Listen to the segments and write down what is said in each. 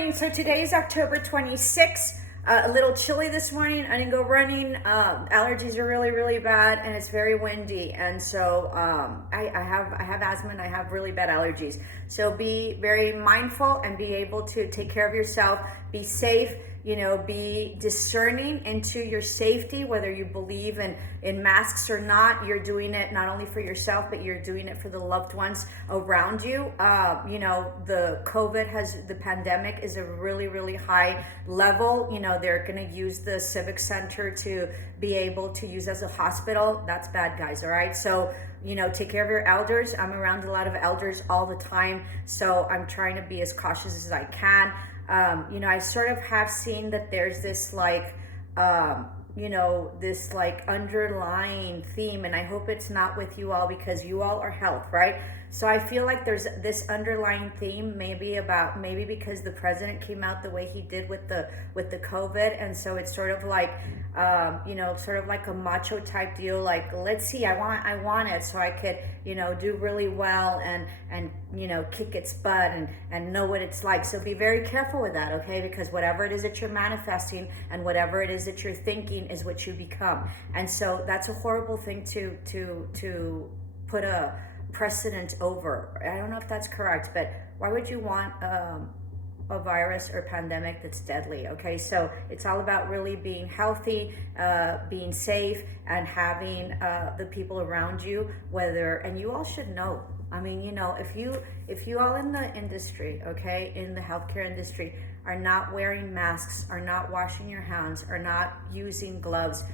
morning. So today is October 26th. A little chilly this morning. I didn't go running. Allergies are really, really bad, and it's very windy. And so I have asthma and I have really bad allergies. So be very mindful and be able to take care of yourself. Be safe. Be discerning into your safety, whether you believe in masks or not. You're doing it not only for yourself, but you're doing it for the loved ones around you. The pandemic is a really, really high level. They're going to use the civic center to be able to use as a hospital. That's bad, guys. All right. So, take care of your elders. I'm around a lot of elders all the time. So I'm trying to be as cautious as I can. I sort of have seen that there's this underlying theme, and I hope it's not with you all because you all are health, right? So I feel like there's this underlying theme, maybe because the president came out the way he did with the COVID, and so it's sort of like, sort of like a macho type deal. Like, let's see, I want it, so I could, do really well and kick its butt and know what it's like. So be very careful with that, okay? Because whatever it is that you're manifesting and whatever it is that you're thinking is what you become, and so that's a horrible thing to put a precedent over. I don't know if that's correct, but why would you want a virus or pandemic that's deadly? Okay, so it's all about really being healthy, being safe, and having the people around you, and you all should know. I mean, if you all in the industry, okay, in the healthcare industry, are not wearing masks, are not washing your hands, are not using gloves,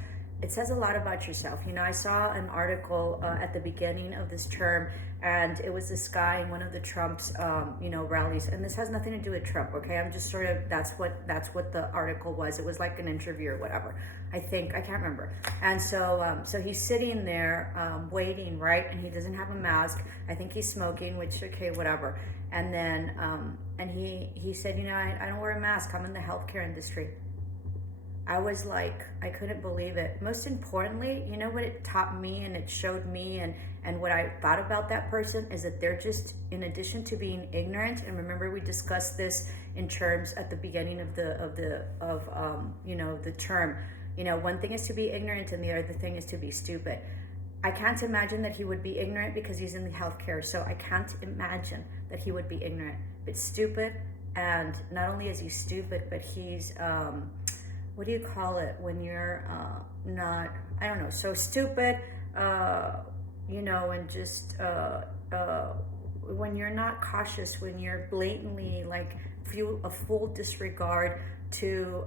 it says a lot about yourself. I saw an article at the beginning of this term, and it was this guy in one of the Trump's, rallies. And this has nothing to do with Trump, okay? I'm just sort of, that's what the article was. It was like an interview or whatever. I can't remember. And so he's sitting there waiting, right? And he doesn't have a mask. I think he's smoking, which, okay, whatever. And then, and he said, I don't wear a mask. I'm in the healthcare industry. I was like, I couldn't believe it. Most importantly, what it taught me and it showed me and what I thought about that person is that they're just, in addition to being ignorant, and remember we discussed this in terms at the beginning of the term. One thing is to be ignorant and the other thing is to be stupid. I can't imagine that he would be ignorant because he's in the healthcare. So I can't imagine that he would be ignorant, but stupid. And not only is he stupid, but he's what do you call it when you're not, I don't know, so stupid, and just when you're not cautious, when you're blatantly like a full disregard to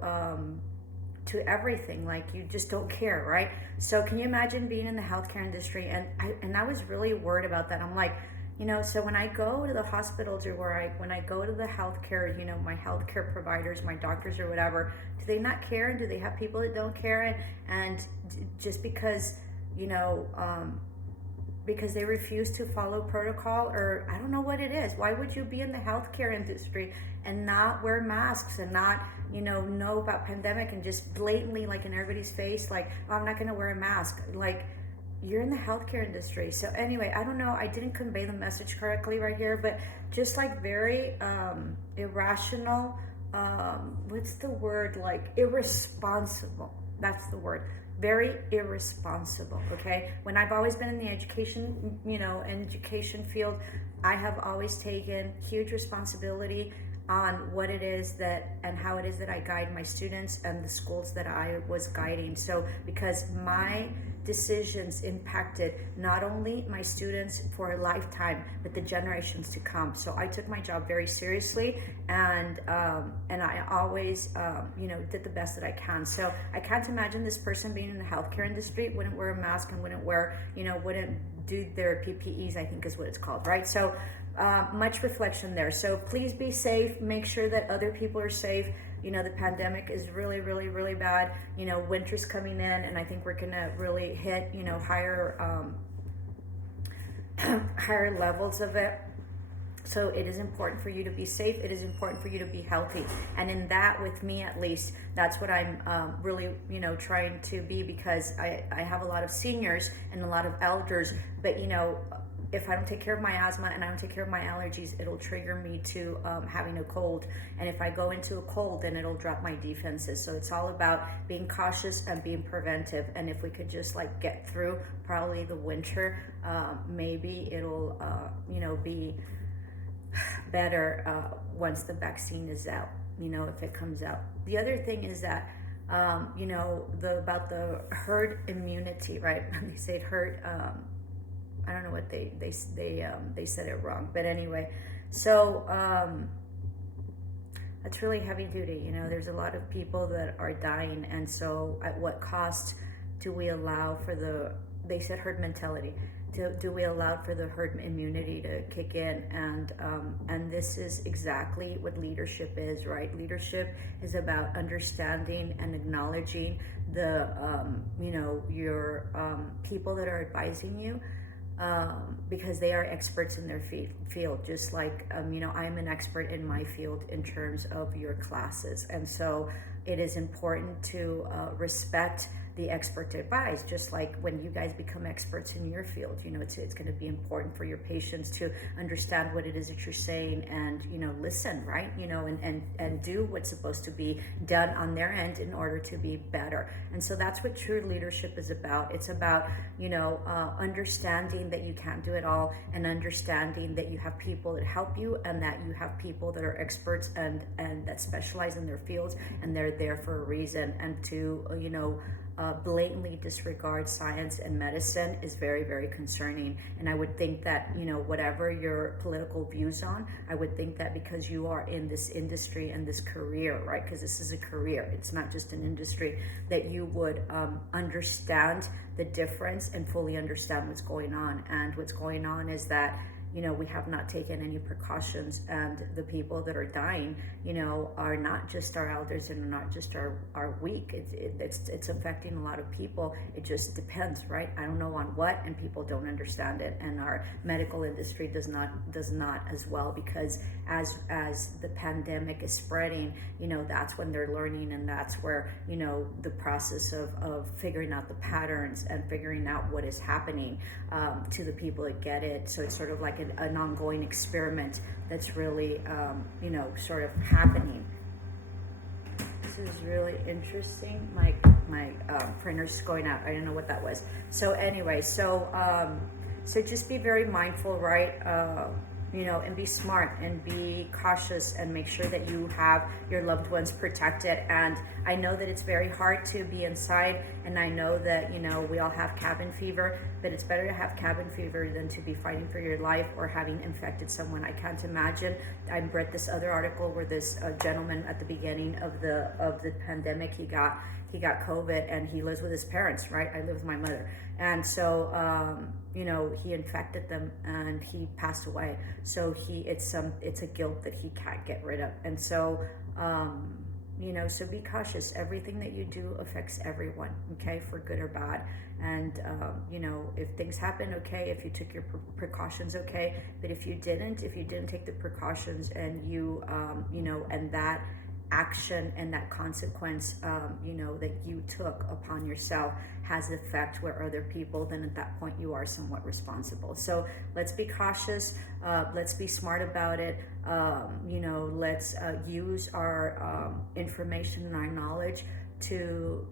everything, like you just don't care, right? So can you imagine being in the healthcare industry? And I was really worried about that. I'm like, so when I go to the hospitals or when I go to the healthcare, my healthcare providers, my doctors or whatever, do they not care? And do they have people that don't care? And just because, because they refuse to follow protocol, or I don't know what it is. Why would you be in the healthcare industry and not wear masks and not, know about pandemic and just blatantly, like in everybody's face, like, oh, I'm not going to wear a mask. Like, you're in the healthcare industry. So anyway, I don't know, I didn't convey the message correctly right here, but just like very irrational, what's the word, like irresponsible, that's the word, very irresponsible, okay? When I've always been in the education field, I have always taken huge responsibility on what it is and how it is that I guide my students and the schools that I was guiding. So because my decisions impacted not only my students for a lifetime, but the generations to come. So I took my job very seriously, and I always, did the best that I can. So I can't imagine this person being in the healthcare industry, wouldn't wear a mask and wouldn't do their PPEs, I think is what it's called, right? So much reflection there. So please be safe. Make sure that other people are safe. The pandemic is really, really, really bad. Winter's coming in, and I think we're gonna really hit, higher levels of it. So it is important for you to be safe. It is important for you to be healthy. And in that, with me at least, that's what I'm really, trying to be, because I have a lot of seniors and a lot of elders, but, if I don't take care of my asthma and I don't take care of my allergies, it'll trigger me to having a cold. And if I go into a cold, then it'll drop my defenses. So it's all about being cautious and being preventive. And if we could just like get through probably the winter, maybe it'll, be better once the vaccine is out, if it comes out. The other thing is that, about the herd immunity, right? They say herd, I don't know what they said it wrong, but anyway, so that's really heavy duty. There's a lot of people that are dying, and so at what cost do we allow for they said herd mentality? Do we allow for the herd immunity to kick in? And this is exactly what leadership is, right? Leadership is about understanding and acknowledging the your people that are advising you, because they are experts in their field, just like I'm an expert in my field in terms of your classes. And so it is important to respect the expert to advise, just like when you guys become experts in your field. It's going to be important for your patients to understand what it is that you're saying, and listen, right? And do what's supposed to be done on their end in order to be better. And so that's what true leadership is about. It's about understanding that you can't do it all, and understanding that you have people that help you, and that you have people that are experts and that specialize in their fields, and they're there for a reason. And to blatantly disregard science and medicine is very, very concerning. And I would think that, whatever your political views on, I would think that because you are in this industry and this career, right? Because this is a career, it's not just an industry, that you would understand the difference and fully understand what's going on. And what's going on is that we have not taken any precautions, and the people that are dying, are not just our elders and not just our weak. It's affecting a lot of people. It just depends, right? I don't know on what, and people don't understand it. And our medical industry does not as well, because as the pandemic is spreading, that's when they're learning, and that's where, the process of figuring out the patterns and figuring out what is happening to the people that get it. So it's sort of like an ongoing experiment that's really, sort of happening. This is really interesting. My printer's going out. I didn't know what that was. So anyway, so just be very mindful, right? And be smart and be cautious, and make sure that you have your loved ones protected. And I know that it's very hard to be inside, and I know that, we all have cabin fever, but it's better to have cabin fever than to be fighting for your life or having infected someone. I can't imagine. I read this other article where this gentleman at the beginning of the pandemic, he got COVID, and he lives with his parents, right? I live with my mother. And so, he infected them and he passed away. So it's a guilt that he can't get rid of. And so, so be cautious. Everything that you do affects everyone, okay, for good or bad. And, if things happen, okay, if you took your precautions, okay, but if you didn't take the precautions, and you, and that action and that consequence, that you took upon yourself has effect where other people, then at that point you are somewhat responsible. So let's be cautious. Let's be smart about it. Let's use our information and our knowledge to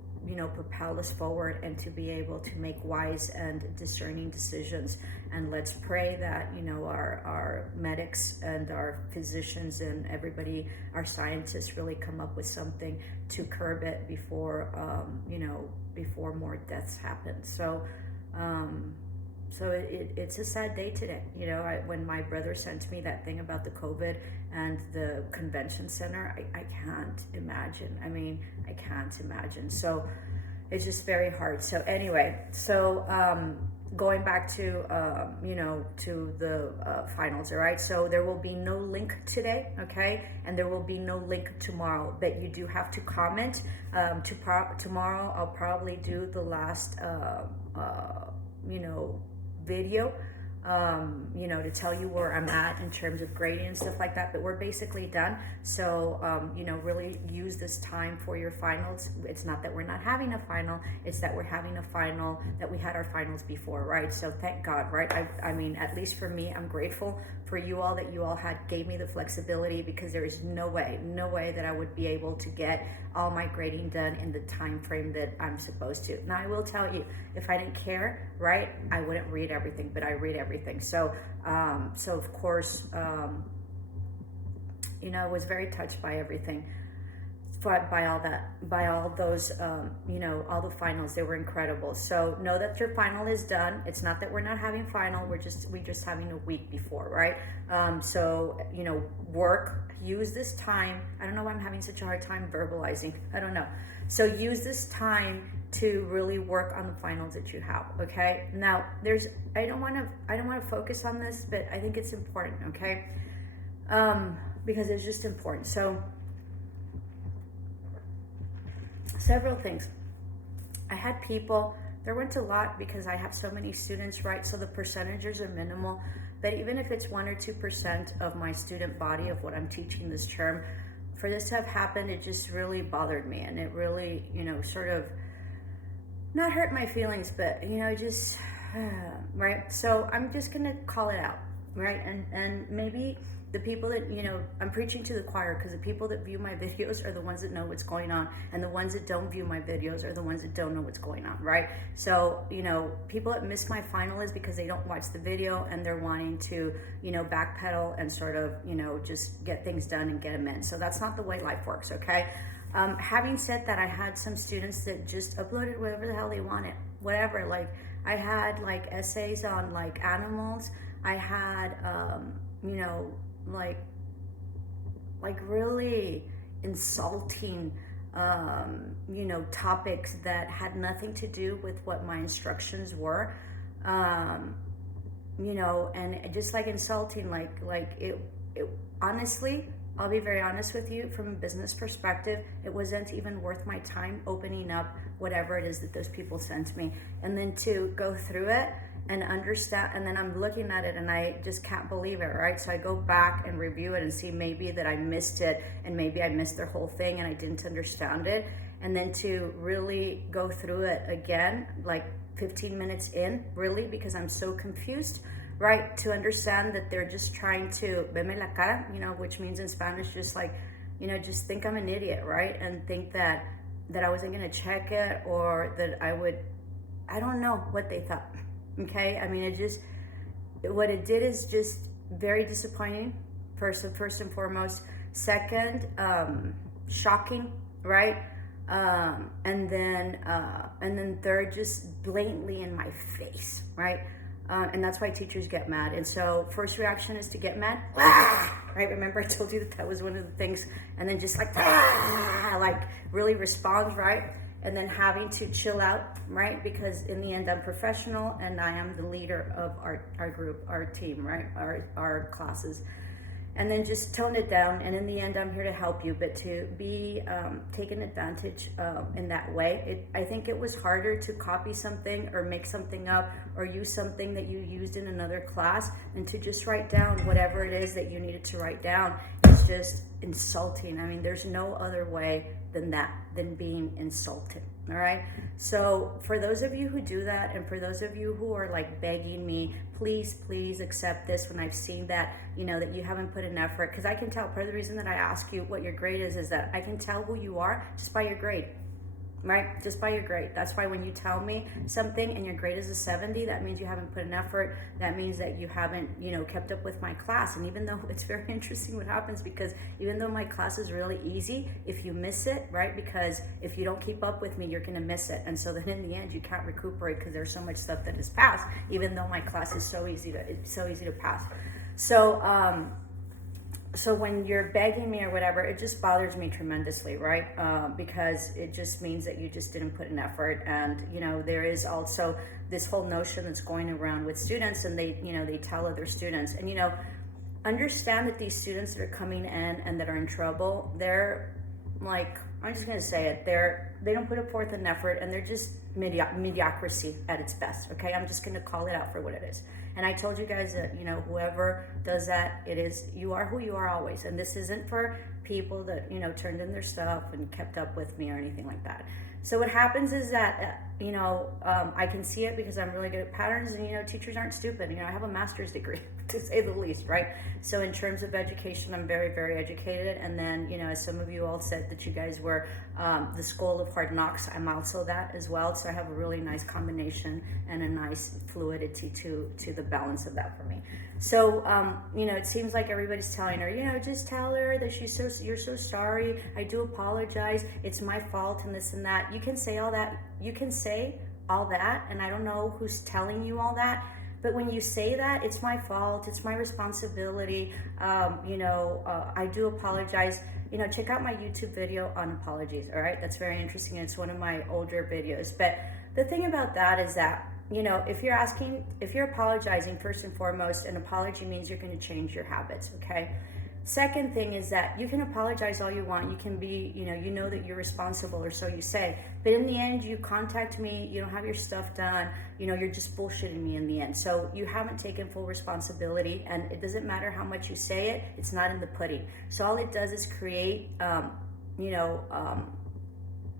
propel us forward, and to be able to make wise and discerning decisions. And let's pray that our medics and our physicians and everybody, our scientists, really come up with something to curb it before before more deaths happen. So it's a sad day today. When my brother sent me that thing about the COVID and the convention center, I can't imagine. I can't imagine. So it's just very hard. So anyway, going back to to the finals, all right? So there will be no link today, okay? And there will be no link tomorrow, but you do have to comment. Tomorrow I'll probably do the last video to tell you where I'm at in terms of grading and stuff like that, but we're basically done. So, really use this time for your finals. It's not that we're not having a final, it's that we're having a final, that we had our finals before, right? So thank God, right? I mean, at least for me, I'm grateful for you all that you all gave me the flexibility, because there is no way that I would be able to get all my grading done in the time frame that I'm supposed to. Now, I will tell you, if I didn't care, right, I wouldn't read everything, but I read everything. So of course, I was very touched by everything, by all those, all the finals. They were incredible. So know that your final is done. It's not that we're not having final. We're just having a week before, right? Work, use this time. I don't know why I'm having such a hard time verbalizing. I don't know. So use this time to really work on the finals that you have. Okay. Now I don't want to focus on this, but I think it's important. Okay. Because it's just important. So, several things. I had people, there weren't a lot because I have so many students, right? So the percentages are minimal, but even if it's 1 or 2% of my student body of what I'm teaching this term, for this to have happened, it just really bothered me, and it really, sort of not hurt my feelings, but just right. So I'm just gonna call it out, right? And maybe the people that, I'm preaching to the choir, because the people that view my videos are the ones that know what's going on, and the ones that don't view my videos are the ones that don't know what's going on, right? So, people that miss my final is because they don't watch the video and they're wanting to, backpedal and sort of, just get things done and get them in. So that's not the way life works, okay? Having said that, I had some students that just uploaded whatever the hell they wanted, whatever. Like, I had like essays on like animals. I had, like really insulting, topics that had nothing to do with what my instructions were, and just like insulting, like it honestly, I'll be very honest with you, from a business perspective, it wasn't even worth my time opening up whatever it is that those people sent me, and then to go through it and understand, and then I'm looking at it and I just can't believe it, right? So I go back and review it and see maybe that I missed it, and maybe I missed their whole thing and I didn't understand it, and then to really go through it again, like 15 minutes in, really, because I'm so confused, right? To understand that they're just trying to veme la cara, which means in Spanish, just like, just think I'm an idiot, right? And think that I wasn't gonna check it, or that I don't know what they thought. Okay, I mean, what it did is just very disappointing, first and foremost. Second, shocking, right? And then third, just blatantly in my face, right? And that's why teachers get mad. And so first reaction is to get mad, right? Remember I told you that was one of the things. And then just like really responds, right? And then having to chill out, right? Because in the end, I'm professional and I am the leader of our group, our team, right? Our classes. And then just tone it down. And in the end, I'm here to help you. But to be taken advantage in that way, I think it was harder to copy something or make something up or use something that you used in another class than to just write down whatever it is that you needed to write down. It's just insulting. I mean, there's no other way than being insulted. All right. So for those of you who do that, and for those of you who are like begging me, please accept this when I've seen that, that you haven't put in effort. Because I can tell, part of the reason that I ask you what your grade is that I can tell who you are just by your grade. Right? Just by your grade. That's why when you tell me something and your grade is a 70, that means you haven't put an effort. That means that you haven't, kept up with my class. And even though it's very interesting what happens, because even though my class is really easy, if you miss it, right? Because if you don't keep up with me, you're going to miss it. And so then in the end, you can't recuperate because there's so much stuff that is passed, even though my class is so easy to pass. So when you're begging me or whatever, it just bothers me tremendously, right? Because it just means that you just didn't put an effort. And, there is also this whole notion that's going around with students, and they tell other students. And, understand that these students that are coming in and that are in trouble, they're like I'm just going to say it. They don't put forth an effort, and they're just mediocrity at its best. Okay, I'm just going to call it out for what it is. And I told you guys that, you know, whoever does that, you are who you are always. And this isn't for people that, you know, turned in their stuff and kept up with me or anything like that. So what happens is that, you know, I can see it because I'm really good at patterns, and, you know, teachers aren't stupid. You know, I have a master's degree, to say the least, right? So in terms of education, I'm very, very educated. And then, you know, as some of you all said that you guys were the school of hard knocks, I'm also that as well. So I have a really nice combination and a nice fluidity to the balance of that for me. So, you know, it seems like everybody's telling her, you know, just tell her that you're so sorry. I do apologize. It's my fault and this and that. You can say all that. You can say all that. And I don't know who's telling you all that. But when you say that, it's my fault. It's my responsibility. You know, I do apologize. You know, check out my YouTube video on apologies. All right. That's very interesting. It's one of my older videos. But the thing about that is that, you know, if you're apologizing, first and foremost, an apology means you're going to change your habits, okay? Second thing is that you can apologize all you want. You can be, you know that you're responsible, or so you say. But in the end, you contact me, you don't have your stuff done, you know, you're just bullshitting me in the end. So you haven't taken full responsibility, and it doesn't matter how much you say it, it's not in the pudding. So all it does is create,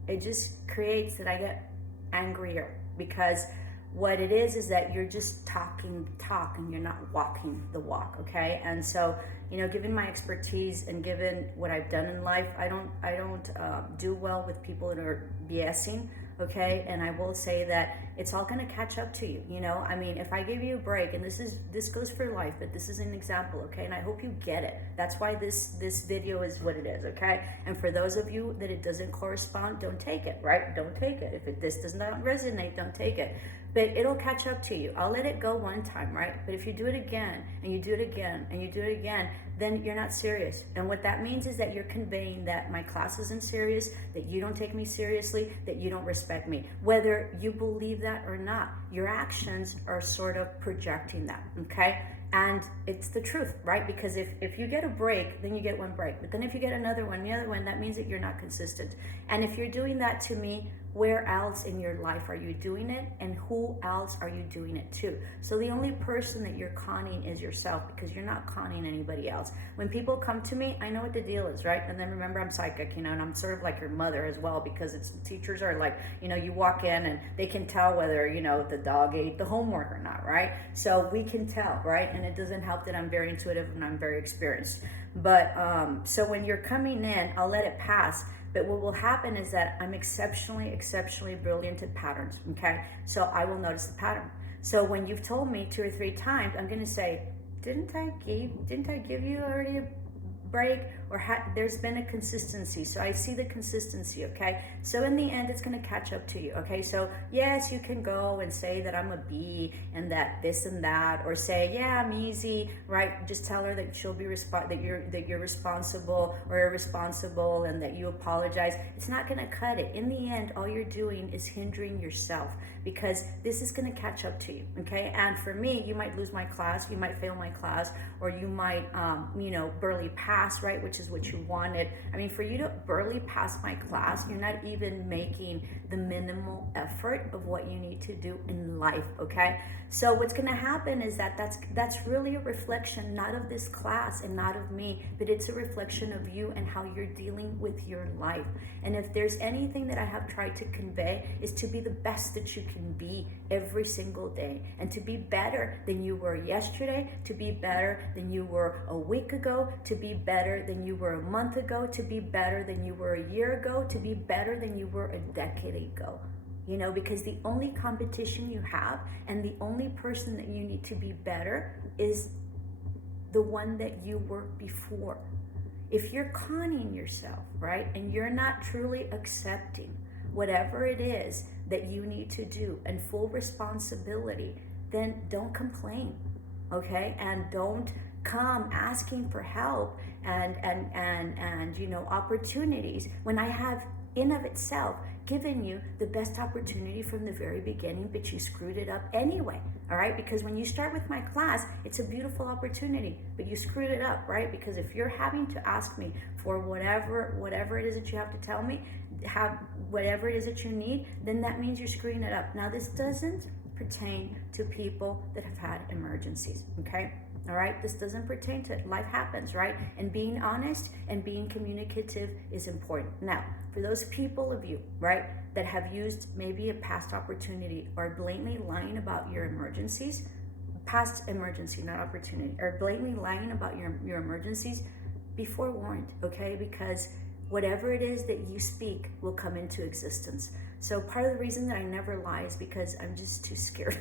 it just creates that I get angrier, because what it is that you're just talking the talk and you're not walking the walk, okay? And so, you know, given my expertise and given what I've done in life, I don't do well with people that are BSing, okay? And I will say that it's all going to catch up to you, you know? I mean, if I give you a break, and this goes for life, but this is an example, okay? And I hope you get it. That's why this video is what it is, okay? And for those of you that it doesn't correspond, don't take it, right? Don't take it. If this does not resonate, don't take it. But it'll catch up to you. I'll let it go one time, right? But if you do it again, and you do it again, and you do it again, then you're not serious. And what that means is that you're conveying that my class isn't serious, that you don't take me seriously, that you don't respect me. Whether you believe that or not, your actions are sort of projecting that, okay? And it's the truth, right? Because if you get a break, then you get one break. But then if you get another one, that means that you're not consistent. And if you're doing that to me, where else in your life are you doing it? And who else are you doing it to? So the only person that you're conning is yourself, because you're not conning anybody else. When people come to me, I know what the deal is, right? And then remember, I'm psychic, you know, and I'm sort of like your mother as well, because teachers are like, you know, you walk in and they can tell whether, you know, the dog ate the homework or not, right? So we can tell, right? And it doesn't help that I'm very intuitive and I'm very experienced. But so when you're coming in, I'll let it pass. But what will happen is that I'm exceptionally brilliant at patterns, okay? So I will notice the pattern. So when you've told me 2 or 3 times, I'm going to say, didn't I give you already a break? Or there's been a consistency. So I see the consistency, okay? So in the end, it's going to catch up to you, okay? So yes, you can go and say that I'm a B and that this and that, or say, yeah, I'm easy, right? Just tell her that she'll be that you're responsible or irresponsible, and that you apologize. It's not going to cut it. In the end, all you're doing is hindering yourself, because this is going to catch up to you, okay? And for me, you might lose my class, you might fail my class, or you might, barely pass, right? Which is what you wanted. I mean, for you to barely pass my class, you're not even making the minimal effort of what you need to do in life, okay? So what's going to happen is that that's really a reflection, not of this class and not of me, but it's a reflection of you and how you're dealing with your life. And if there's anything that I have tried to convey, is to be the best that you can be every single day, and to be better than you were yesterday, to be better than you were a week ago, to be better than you were a month ago, to be better than you were a year ago, to be better than you were a decade ago. You know, because the only competition you have and the only person that you need to be better is the one that you were before. If you're conning yourself, right, and you're not truly accepting whatever it is that you need to do and full responsibility, then don't complain, okay? And don't come asking for help and opportunities when I have in of itself given you the best opportunity from the very beginning, but you screwed it up anyway. All right, because when you start with my class, it's a beautiful opportunity, but you screwed it up, right? Because if you're having to ask me for whatever it is that you have to tell me, have whatever it is that you need, then that means you're screwing it up. Now, this doesn't pertain to people that have had emergencies, okay? All right, this doesn't pertain to it. Life happens, right? And being honest and being communicative is important. Now, for those people of you, right, that have used maybe a past opportunity or blatantly lying about your emergencies, past emergency, not opportunity, or blatantly lying about your emergencies, be forewarned, okay? Because whatever it is that you speak will come into existence. So part of the reason that I never lie is because I'm just too scared,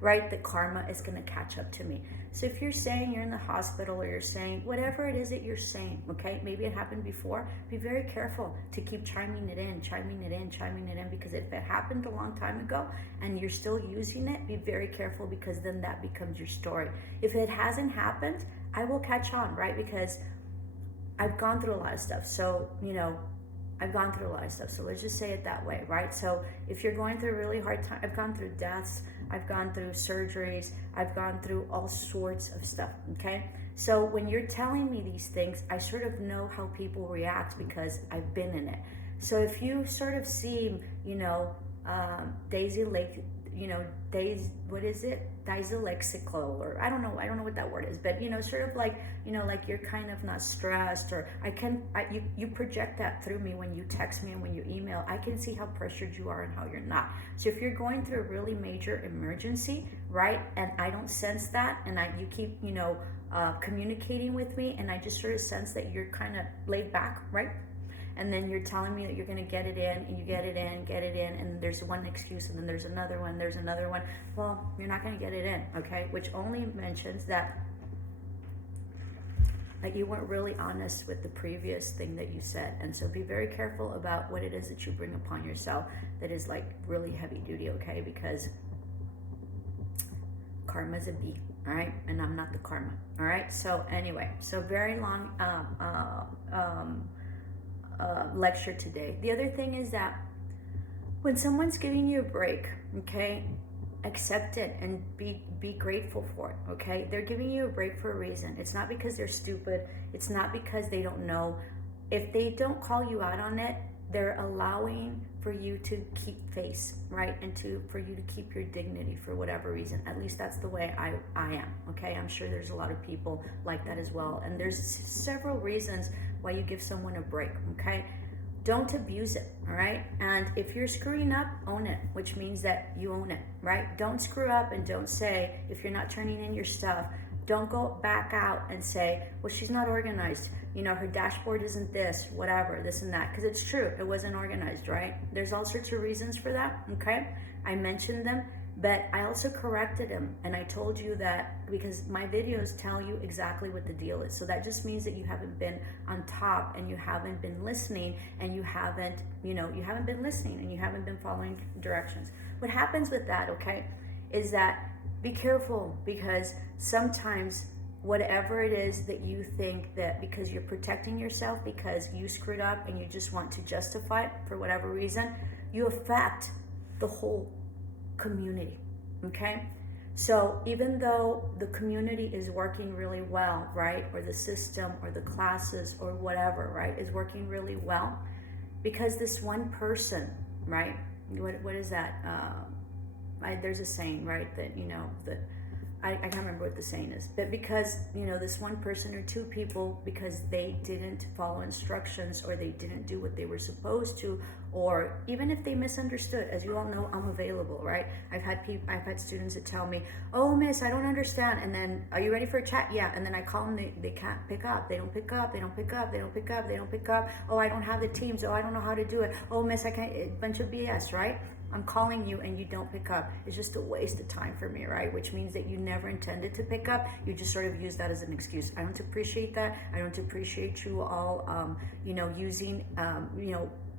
right? That karma is going to catch up to me. So if you're saying you're in the hospital, or you're saying whatever it is that you're saying, okay, maybe it happened before, be very careful to keep chiming it in, because if it happened a long time ago and you're still using it, be very careful, because then that becomes your story. If it hasn't happened, I will catch on, right? Because I've gone through a lot of stuff. So, I've gone through a lot of stuff. So let's just say it that way, right? So if you're going through a really hard time, I've gone through deaths, I've gone through surgeries, I've gone through all sorts of stuff, okay? So when you're telling me these things, I sort of know how people react because I've been in it. So if you sort of seem, Daisy Lake, dyslexical, or I don't know what that word is, but sort of like, like you're kind of not stressed, or you project that through me when you text me and when you email. I can see how pressured you are and how you're not. So if you're going through a really major emergency, right, and I don't sense that, and you keep communicating with me, and I just sort of sense that you're kind of laid back, right? And then you're telling me that you're going to get it in, and you get it in, and there's one excuse, and then there's another one. Well, you're not going to get it in, okay? Which only mentions that you weren't really honest with the previous thing that you said. And so be very careful about what it is that you bring upon yourself that is like really heavy duty, okay? Because karma's a bee, all right? And I'm not the karma, all right? So anyway, so very long lecture today. The other thing is that when someone's giving you a break, okay, accept it and be grateful for it, okay? They're giving you a break for a reason. It's not because they're stupid. It's not because they don't know. If they don't call you out on it, they're allowing for you to keep face, right? And for you to keep your dignity for whatever reason. At least that's the way I am, okay? I'm sure there's a lot of people like that as well. And there's several reasons why you give someone a break, okay? Don't abuse it, all right? And if you're screwing up, own it, which means that you own it, right? Don't screw up, and don't say, if you're not turning in your stuff, don't go back out and say, well, she's not organized. Her dashboard isn't this, whatever, this and that. Because it's true, it wasn't organized, right? There's all sorts of reasons for that, okay? I mentioned them, but I also corrected him. And I told you that because my videos tell you exactly what the deal is. So that just means that you haven't been on top, and you haven't been listening, and you haven't been listening, and you haven't been following directions. What happens with that, okay, is that be careful, because sometimes whatever it is that you think that because you're protecting yourself, because you screwed up and you just want to justify it for whatever reason, you affect the whole community, okay? So even though the community is working really well, right, or the system or the classes or whatever, right, is working really well, because this one person, right, what is that? There's a saying, right, that, that I can't remember what the saying is, but because, this one person or two people, because they didn't follow instructions, or they didn't do what they were supposed to, or even if they misunderstood, as you all know, I'm available, right? I've had students that tell me, oh, miss, I don't understand. And then, are you ready for a chat? Yeah. And then I call them, they can't pick up. They don't pick up. Oh, I don't have the teams. Oh, I don't know how to do it. Oh, miss, I can't, a bunch of BS, right? I'm calling you and you don't pick up. It's just a waste of time for me, right? Which means that you never intended to pick up. You just sort of use that as an excuse. I don't appreciate that. I don't appreciate you all, using,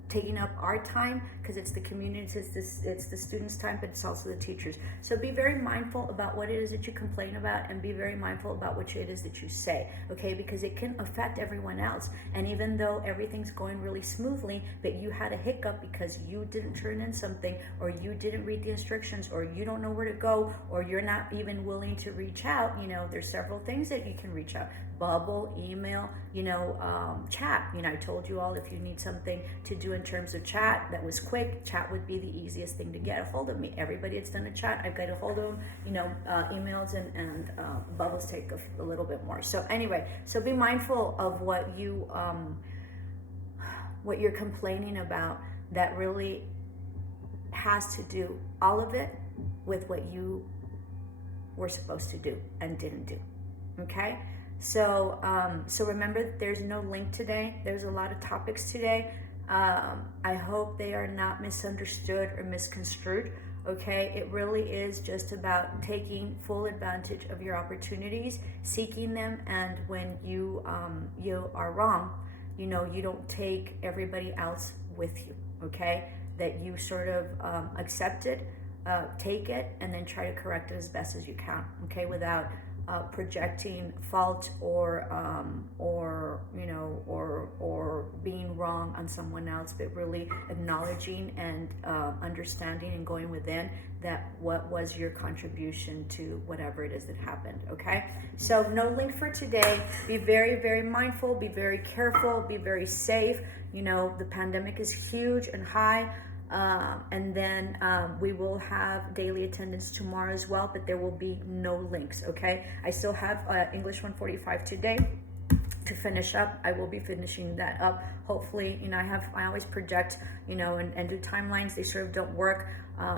taking up our time, because it's the community, it's the students' time, but it's also the teachers. So be very mindful about what it is that you complain about, and be very mindful about what it is that you say, okay? Because it can affect everyone else. And even though everything's going really smoothly, but you had a hiccup because you didn't turn in something, or you didn't read the instructions, or you don't know where to go, or you're not even willing to reach out, there's several things that you can reach out. Bubble, email, chat. I told you all, if you need something to do in terms of chat that was quick, chat would be the easiest thing to get a hold of me. Everybody that's done a chat, I've got a hold of them. Emails and bubbles take a little bit more. So anyway, so be mindful of what you're complaining about, that really has to do, all of it, with what you were supposed to do and didn't do. Okay? So remember, there's no link today. There's a lot of topics today. I hope they are not misunderstood or misconstrued. Okay, it really is just about taking full advantage of your opportunities, seeking them, and when you are wrong, you don't take everybody else with you. Okay, that you sort of accept it, take it, and then try to correct it as best as you can. Okay, without projecting fault or being wrong on someone else, but really acknowledging and understanding and going within that, what was your contribution to whatever it is that happened. Okay, so no link for today. Be very, very mindful, be very careful, be very safe. The pandemic is huge and high. And then we will have daily attendance tomorrow as well, but there will be no links. Okay, I still have English 145 today to finish up. I will be finishing that up. Hopefully, I always project, and do timelines. They sort of don't work.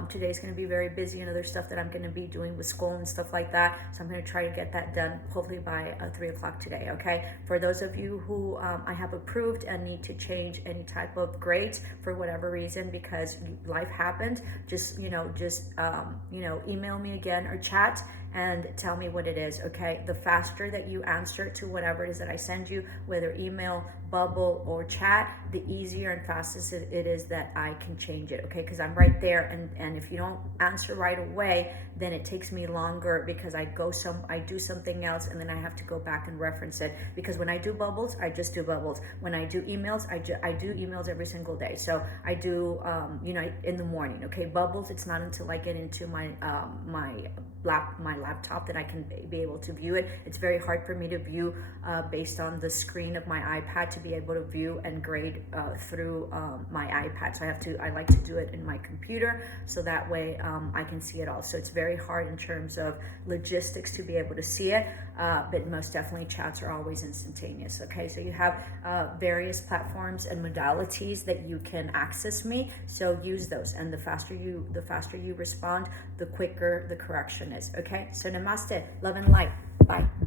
Today's going to be very busy and other stuff that I'm going to be doing with school and stuff like that. So I'm going to try to get that done hopefully by 3 o'clock today. Okay. For those of you who I have approved and need to change any type of grades for whatever reason, because life happened, just email me again or chat and tell me what it is. Okay. The faster that you answer to whatever it is that I send you, whether email, bubble, or chat, the easier and fastest it is that I can change it. Okay, because I'm right there, and if you don't answer right away, then it takes me longer, because I do something else, and then I have to go back and reference it. Because when I do bubbles, I just do bubbles. When I do emails, I do emails every single day. So I do in the morning. Okay, bubbles, it's not until I get into my laptop that I can be able to view it. It's very hard for me to view based on the screen of my iPad, to be able to view and grade through my iPad. So I like to do it in my computer, so that way I can see it all. So it's very hard in terms of logistics to be able to see it, but most definitely chats are always instantaneous. Okay, so you have various platforms and modalities that you can access me, so use those, and the faster you respond, the quicker the correction is. Okay, so namaste, love and light, bye.